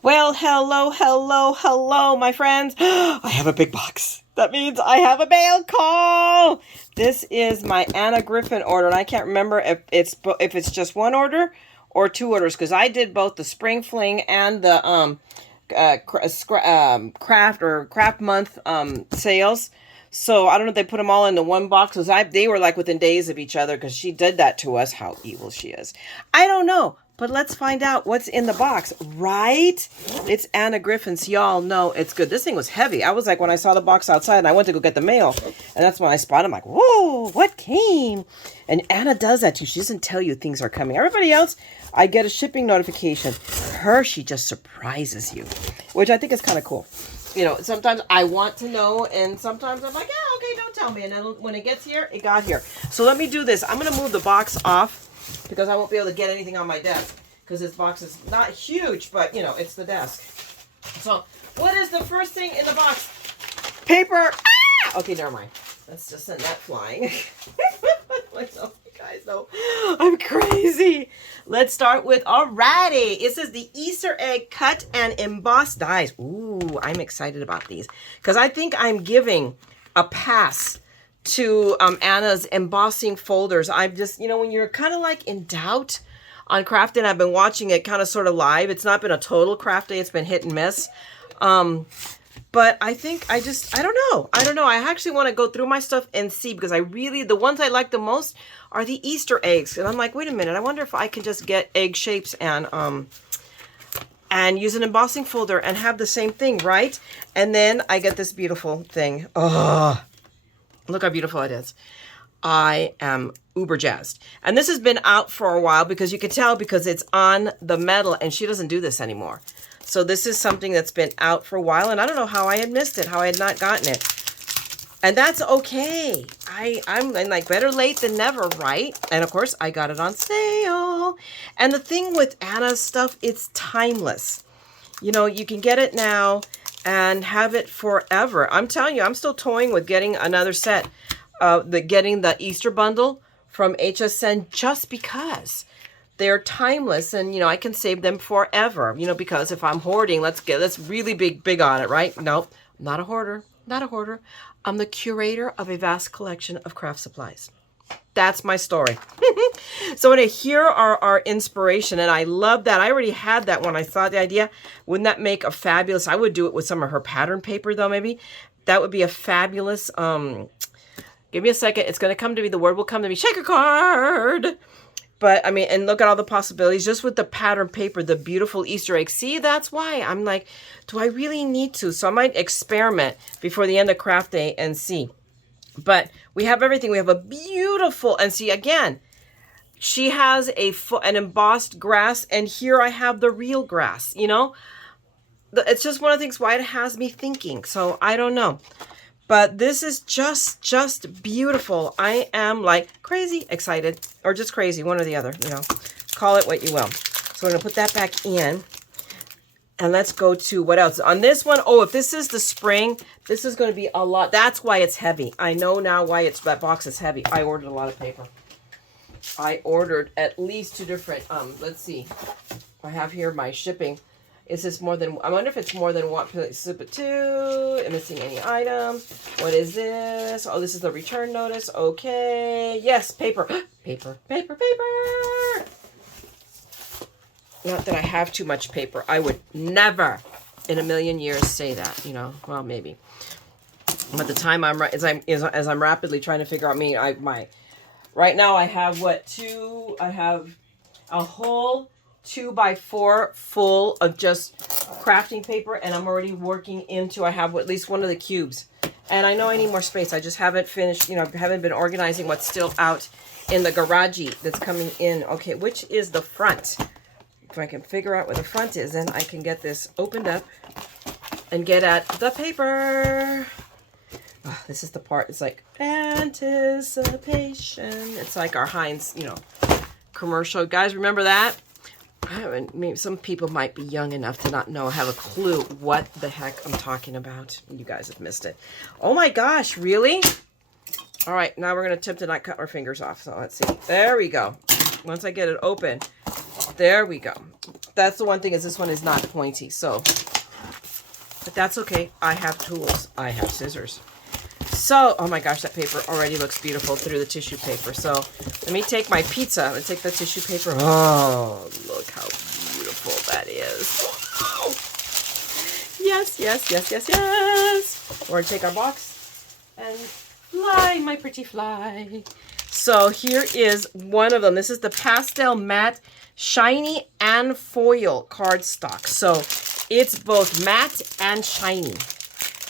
Well, hello, hello, hello, my friends. I have a big box. That means I have a mail call. This is my Anna Griffin order, and I can't remember if it's just one order or two orders, because I did both the Spring Fling and the craft month sales. So I don't know if they put them all into one box, because they were like within days of each other, because she did that to us. How evil she is. I don't know. But let's find out what's in the box, right? It's Anna Griffin's. Y'all know it's good. This thing was heavy. I was like, when I saw the box outside and I went to go get the mail, and that's when I spotted, I'm like, whoa, what came? And Anna does that too. She doesn't tell you things are coming. Everybody else, I get a shipping notification. Her, she just surprises you, which I think is kind of cool. You know, sometimes I want to know, and sometimes I'm like, yeah, okay, don't tell me. And then when it gets here, it got here. So let me do this. I'm going to move the box off, because I won't be able to get anything on my desk, because this box is not huge, but you know, it's the desk. So what is the first thing in the box? Paper. Ah! Okay, never mind. Let's just send that flying. Myself, you guys know I'm crazy. Let's start with, alrighty, it says the Easter egg cut and embossed dies. Ooh, I'm excited about these, because I think I'm giving a pass to Anna's embossing folders. I've just, you know, when you're kind of like in doubt on crafting, I've been watching it kind of sort of live. It's not been a total craft day. It's been hit and miss. But I think I don't know. I actually want to go through my stuff and see, because the ones I like the most are the Easter eggs. And I'm like, wait a minute, I wonder if I can just get egg shapes and use an embossing folder and have the same thing, right? And then I get this beautiful thing. Oh, look how beautiful it is. I am uber jazzed. And this has been out for a while, because you can tell because it's on the metal, and she doesn't do this anymore. So this is something that's been out for a while, and I don't know how I had missed it, how I had not gotten it. And that's okay. I'm like, better late than never, right? And of course, I got it on sale. And the thing with Anna's stuff, it's timeless. You know, you can get it now and have it forever. I'm telling you, I'm still toying with getting another set, getting the Easter bundle from HSN, just because they're timeless, and you know, I can save them forever. You know, because if I'm hoarding, let's really big on it, right? Nope, not a hoarder, not a hoarder. I'm the curator of a vast collection of craft supplies. That's my story. So here are our inspiration, and I love that. I already had that when I thought the idea. Wouldn't that make a fabulous? I would do it with some of her pattern paper, though. Maybe that would be a fabulous. Give me a second. It's going to come to me. The word will come to me. Shaker card. But I mean, and look at all the possibilities just with the pattern paper, the beautiful Easter egg. See, that's why I'm like, do I really need to? So I might experiment before the end of craft day and see. But we have everything. We have a beautiful, and see again, she has an embossed grass, and here I have the real grass, you know? It's just one of the things why it has me thinking. So I don't know. But this is just beautiful. I am like crazy excited, or just crazy, one or the other, you know. Call it what you will. So I'm going to put that back in. And let's go to what else. On this one, oh, if this is the spring, this is going to be a lot. That's why it's heavy. I know now why that box is heavy. I ordered a lot of paper. I ordered at least 2 different, let's see. I have here my shipping. Is this more than, I wonder if it's more than one. Super 2, am missing any items? What is this? Oh, this is the return notice. Okay. Yes, paper. Paper. Not that I have too much paper. I would never in a million years say that, you know. Well, maybe. But the time as I'm rapidly trying to figure out right now I have I have a whole 2x4 full of just crafting paper, and I'm already working into, I have at least one of the cubes, and I know I need more space. I just haven't finished, you know, haven't been organizing what's still out in the garage that's coming in. Okay, which is the front? If I can figure out where the front is, then I can get this opened up and get at the paper. Oh, this is the part, it's like anticipation. It's like our Heinz, you know, commercial. Guys, remember that? Maybe some people might be young enough to not know, have a clue what the heck I'm talking about. You guys have missed it. Oh my gosh, really? All right, now we're going to attempt to not cut our fingers off. So let's see. There we go. Once I get it open, there we go. that's the one thing, is this one is not pointy. So, but that's okay. I have tools. I have scissors. So, oh my gosh, that paper already looks beautiful through the tissue paper. So let me take my pizza and take the tissue paper. Oh, look how beautiful that is. Oh. Yes, yes, yes, yes, yes. We're going to take our box and fly, my pretty fly. So here is one of them. This is the Pastel Matte Shiny and Foil cardstock. So it's both matte and shiny.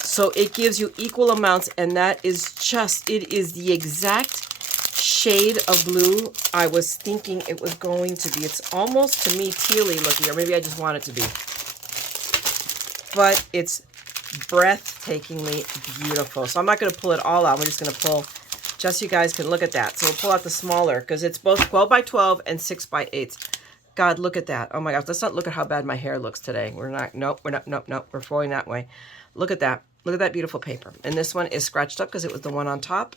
So it gives you equal amounts, and that is just, it is the exact shade of blue I was thinking it was going to be. It's almost, to me, tealy looking, or maybe I just want it to be. But it's breathtakingly beautiful. So I'm not going to pull it all out. We're just going to pull, just so you guys can look at that. So we'll pull out the smaller, because it's both 12 by 12 and 6 by 8. God, look at that. Oh my gosh, let's not look at how bad my hair looks today. We're not, nope, we're not, nope, nope, we're going that way. Look at that. Look at that beautiful paper. And this one is scratched up because it was the one on top.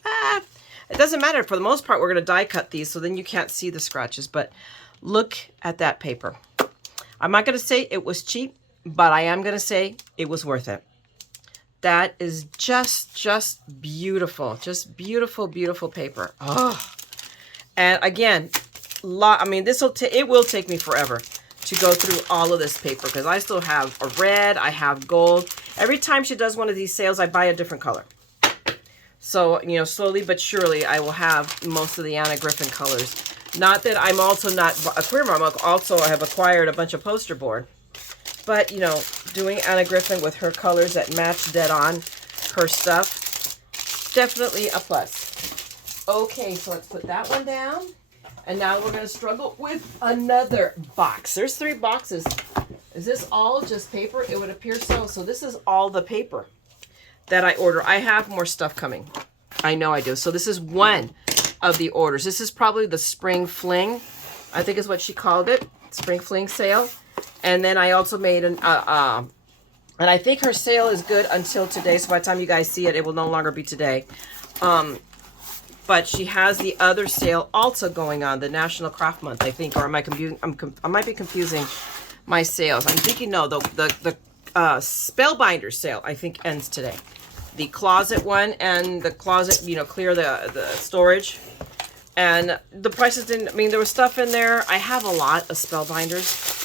It doesn't matter. For the most part, we're going to die cut these, so then you can't see the scratches. But look at that paper. I'm not going to say it was cheap, but I am going to say it was worth it. That is just beautiful. Just beautiful, beautiful paper. Oh. And again, I mean, it will take me forever to go through all of this paper, because I still have a red, I have gold. Every time she does one of these sales, I buy a different color. So, you know, slowly but surely, I will have most of the Anna Griffin colors. Not that I'm also not a queer mom. I have acquired a bunch of poster board. But, you know, doing Anna Griffin with her colors that match dead on her stuff, definitely a plus. Okay, so let's put that one down. And now we're going to struggle with another box. There's 3 boxes. Is this all just paper? It would appear so. So this is all the paper that I order. I have more stuff coming. I know I do. So this is one of the orders. This is probably the Spring Fling, I think is what she called it. Spring Fling sale. And then I also made an, and I think her sale is good until today. So by the time you guys see it, it will no longer be today. But she has the other sale also going on, the National Craft Month, I think. Or am I confusing? I might be confusing my sales. I'm thinking, no, the Spellbinder sale, I think, ends today. The closet one and the closet, you know, clear the storage. And the prices didn't, I mean, there was stuff in there. I have a lot of Spellbinders.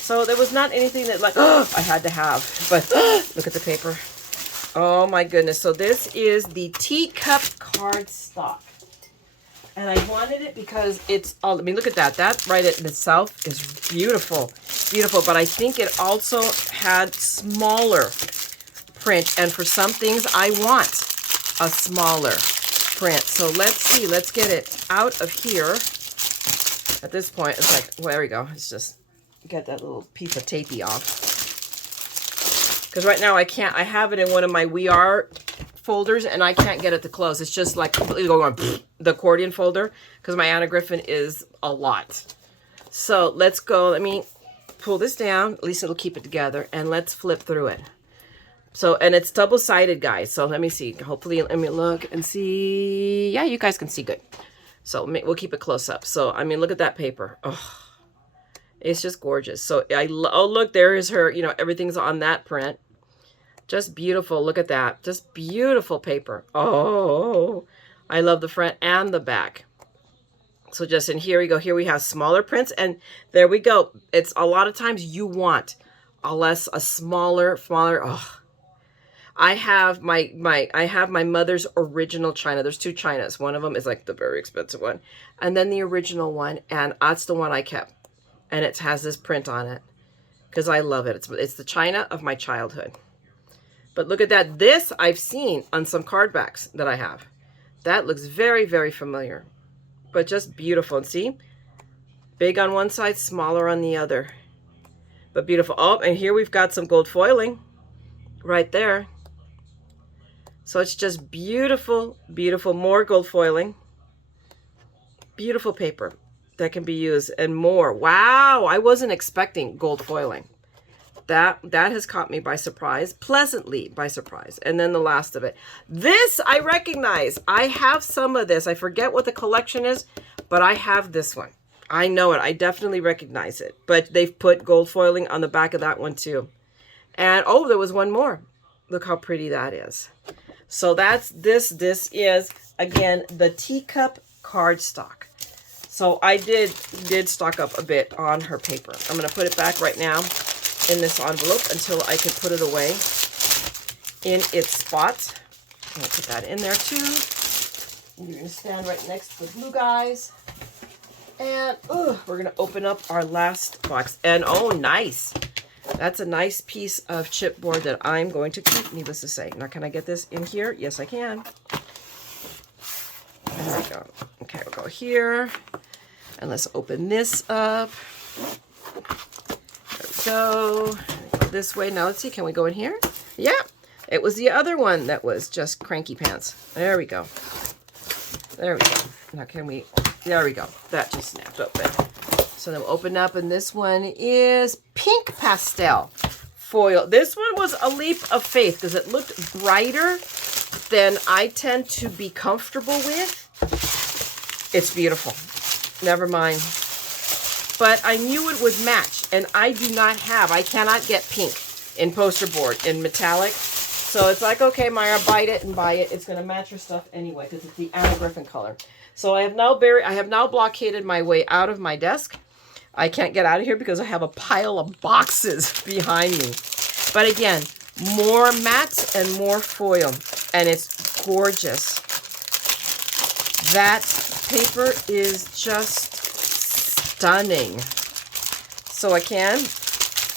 So there was not anything that, like, I had to have. But look at the paper. Oh my goodness. So this is the teacup cardstock. And I wanted it because it's all, I mean, look at that. That right in itself is beautiful. Beautiful. But I think it also had smaller print. And for some things, I want a smaller print. So let's see. Let's get it out of here. At this point, it's like, well, there we go. It's just, get that little piece of tapey off. Because right now I can't, I have it in one of my We Are folders and I can't get it to close. It's just like completely going on the accordion folder, because my Anna Griffin is a lot. So let's go, let me pull this down, at least it'll keep it together, and let's flip through it. So, and it's double-sided, guys. So let me see, hopefully, let me look and see. Yeah, you guys can see good. So we'll keep it close up. So, I mean, look at that paper. Oh, it's just gorgeous. So oh, look, there is her, you know, everything's on that print. Just beautiful. Look at that. Just beautiful paper. Oh, I love the front and the back. So just in here we go. Here we have smaller prints, and there we go. It's a lot of times you want a smaller. Oh, I have my mother's original china. There's 2 chinas. One of them is like the very expensive one, and then the original one, and that's the one I kept, and it has this print on it because I love it. It's the china of my childhood. But look at that. This I've seen on some card backs that I have. That looks very, very familiar. But just beautiful. And see? Big on one side, smaller on the other. But beautiful. Oh, and here we've got some gold foiling right there. So it's just beautiful, beautiful. More gold foiling. Beautiful paper that can be used and more. Wow, I wasn't expecting gold foiling. That has caught me by surprise, pleasantly by surprise. And then the last of it. This I recognize. I have some of this. I forget what the collection is, but I have this one. I know it. I definitely recognize it. But they've put gold foiling on the back of that one too. And oh, there was one more. Look how pretty that is. So that's this. This is, again, the teacup cardstock. So I did stock up a bit on her paper. I'm going to put it back right now in this envelope until I can put it away in its spot. I'm going to put that in there too. And you're going to stand right next to the blue guys. And we're going to open up our last box. And oh, nice. That's a nice piece of chipboard that I'm going to keep, needless to say. Now, can I get this in here? Yes, I can. There we go. Okay, we'll go here. And let's open this up. There we go. Go this way. Now, let's see. Can we go in here? Yeah. It was the other one that was just cranky pants. There we go. There we go. Now, can we... There we go. That just snapped open. So then we'll open up, and this one is pink pastel foil. This one was a leap of faith because it looked brighter than I tend to be comfortable with. It's beautiful. Never mind. But I knew it would match, and I cannot get pink in poster board in metallic. So it's like, okay, Mayra, bite it and buy it. It's going to match your stuff anyway because it's the Anna Griffin color. So I have now blockaded my way out of my desk. I can't get out of here because I have a pile of boxes behind me. But again, more matte and more foil. And it's gorgeous. That paper is just stunning. So again,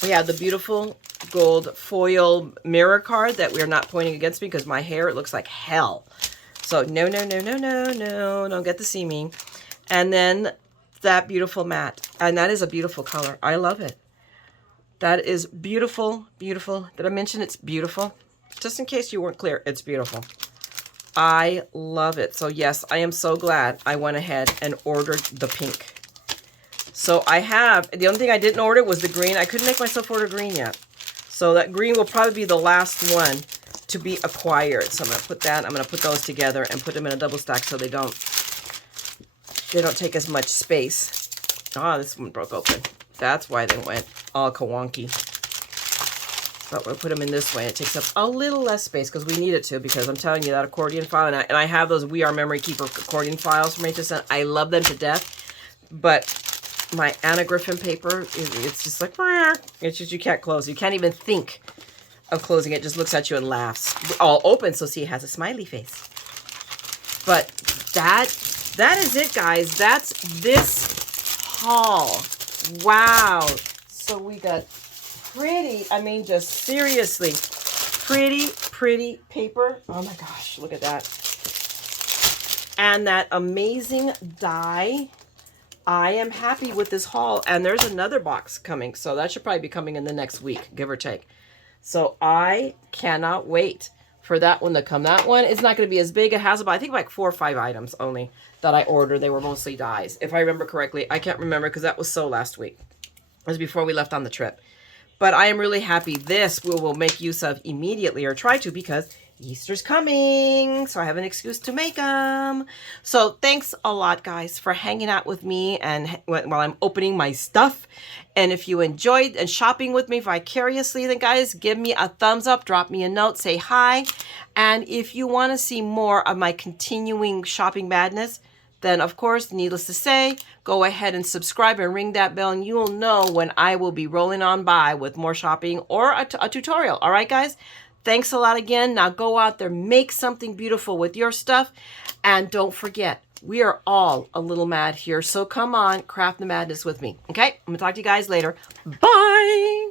we have the beautiful gold foil mirror card that we're not pointing against me because my hair, it looks like hell. So no, don't get to see me. And then that beautiful matte. And that is a beautiful color. I love it. That is beautiful, beautiful. Did I mention it's beautiful? Just in case you weren't clear, it's beautiful. I love it. So yes, I am so glad I went ahead and ordered the pink. So the only thing I didn't order was the green. I couldn't make myself order green yet. So that green will probably be the last one to be acquired. So I'm going to put that, I'm going to put those together and put them in a double stack so they don't take as much space. Ah, this one broke open. That's why they went all kawonky. But we'll put them in this way. It takes up a little less space because we need it to, because I'm telling you that accordion file, and I have those We Are Memory Keeper accordion files from HSN. I love them to death, but my Anna Griffin paper, it's just like, it's just, you can't close. You can't even think of closing it. Just looks at you and laughs. All open, so see, it has a smiley face. But that is it, guys. That's this haul. Wow. So we got pretty, I mean, just seriously, pretty paper. Oh my gosh, look at that. And that amazing die. I am happy with this haul. And there's another box coming, so that should probably be coming in the next week, give or take. So I cannot wait for that one to come. That one is not going to be as big. It has about, I think, like 4 or 5 items only that I ordered. They were mostly dies, if I remember correctly. I can't remember because that was so last week. It was before we left on the trip. But I am really happy. This we will make use of immediately, or try to, because Easter's coming, so I have an excuse to make them. So thanks a lot, guys, for hanging out with me and while I'm opening my stuff. And if you enjoyed and shopping with me vicariously, then guys, give me a thumbs up, drop me a note, say hi. And if you want to see more of my continuing shopping madness, then of course, needless to say, go ahead and subscribe and ring that bell, and you will know when I will be rolling on by with more shopping or a tutorial. All right, guys? Thanks a lot again. Now go out there, make something beautiful with your stuff. And don't forget, we are all a little mad here. So come on, craft the madness with me. Okay? I'm going to talk to you guys later. Bye!